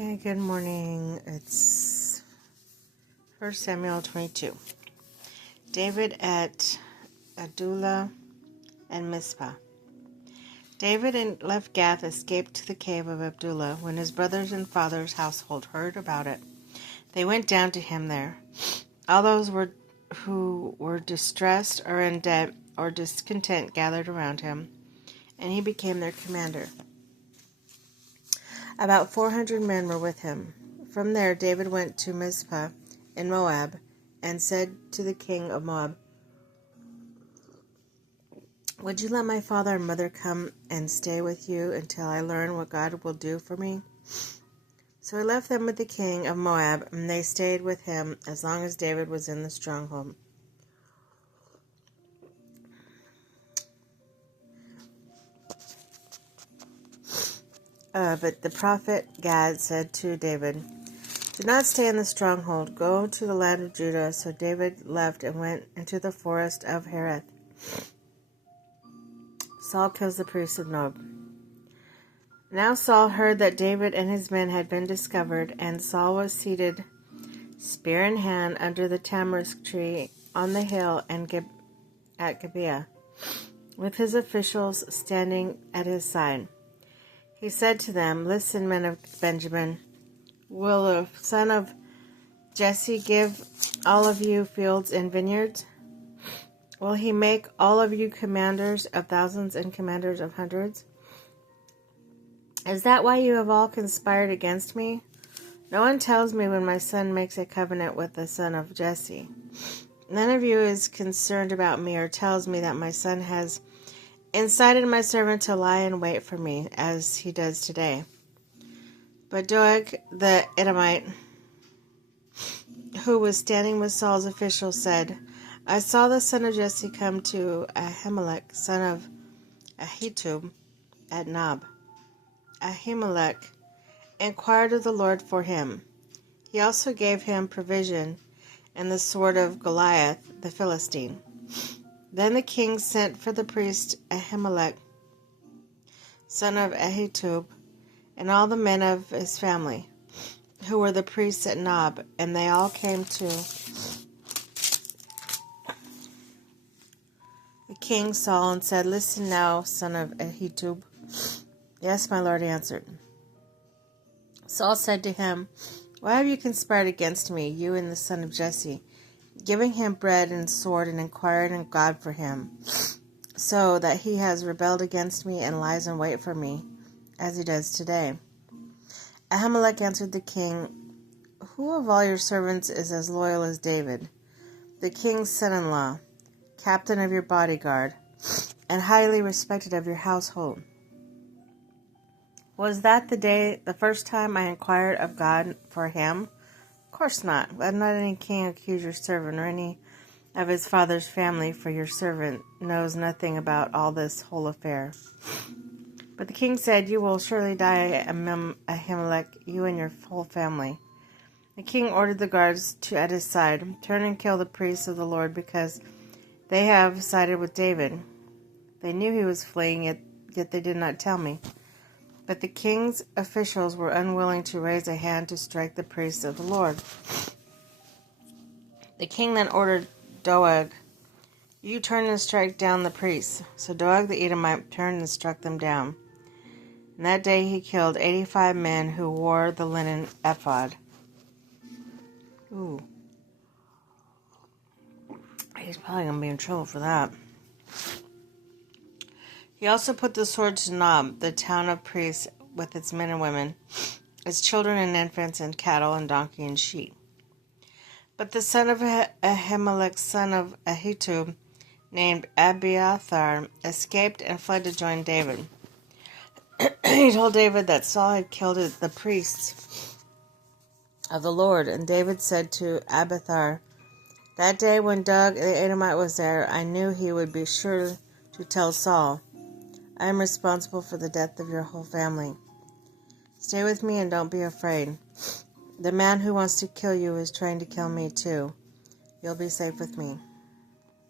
Okay, good morning. It's 1 Samuel 22. David at Adullam and Mizpah. David left Gath, escaped to the cave of Adullam. When his brothers and father's household heard about it, they went down to him there. All those who were distressed or in debt or discontent gathered around him, and he became their commander. About 400 men were with him. From there David went to Mizpah in Moab, and said to the king of Moab, "Would you let my father and mother come and stay with you until I learn what God will do for me?" So he left them with the king of Moab, and they stayed with him as long as David was in the stronghold. But the prophet Gad said to David, "Do not stay in the stronghold. Go to the land of Judah." So David left and went into the forest of Hereth. Saul kills the priest of Nob. Now Saul heard that David and his men had been discovered, and Saul was seated, spear in hand, under the tamarisk tree on the hill at Gibeah, with his officials standing at his side. He said to them, "Listen, men of Benjamin, will the son of Jesse give all of you fields and vineyards? Will he make all of you commanders of thousands and commanders of hundreds? Is that why you have all conspired against me? No one tells me when my son makes a covenant with the son of Jesse. None of you is concerned about me or tells me that my son has incited my servant to lie in wait for me, as he does today." But Doeg the Edomite, who was standing with Saul's officials, said, "I saw the son of Jesse come to Ahimelech, son of Ahitub, at Nob. Ahimelech inquired of the Lord for him. He also gave him provision and the sword of Goliath the Philistine." Then the king sent for the priest Ahimelech, son of Ahitub, and all the men of his family, who were the priests at Nob, and they all came to the king Saul and said, "Listen now, son of Ahitub." "Yes, my lord," he answered. Saul said to him, "Why have you conspired against me, you and the son of Jesse, giving him bread and sword and inquiring of God for him, so that he has rebelled against me and lies in wait for me, as he does today?" Ahimelech answered the king, "Who of all your servants is as loyal as David, the king's son-in-law, captain of your bodyguard, and highly respected of your household? Was that the first time I inquired of God for him? Of course not. Let not any king accuse your servant or any of his father's family, for your servant knows nothing about all this whole affair." But the king said, "You will surely die, Ahimelech, you and your whole family." The king ordered the guards at his side, "Turn and kill the priests of the Lord, because they have sided with David." They knew he was fleeing, yet they did not tell me. But the king's officials were unwilling to raise a hand to strike the priests of the Lord. The king then ordered Doeg, "You turn and strike down the priests." So Doeg the Edomite turned and struck them down. And that day he killed 85 men who wore the linen ephod. Ooh. He's probably going to be in trouble for that. He also put the sword to Nob, the town of priests, with its men and women, its children and infants, and cattle and donkey and sheep. But the son of Ahimelech, son of Ahitub, named Abiathar, escaped and fled to join David. He told David that Saul had killed the priests of the Lord, and David said to Abiathar, "That day when Doeg the Edomite was there, I knew he would be sure to tell Saul, 'I am responsible for the death of your whole family. Stay with me and don't be afraid. The man who wants to kill you is trying to kill me too. You'll be safe with me.'"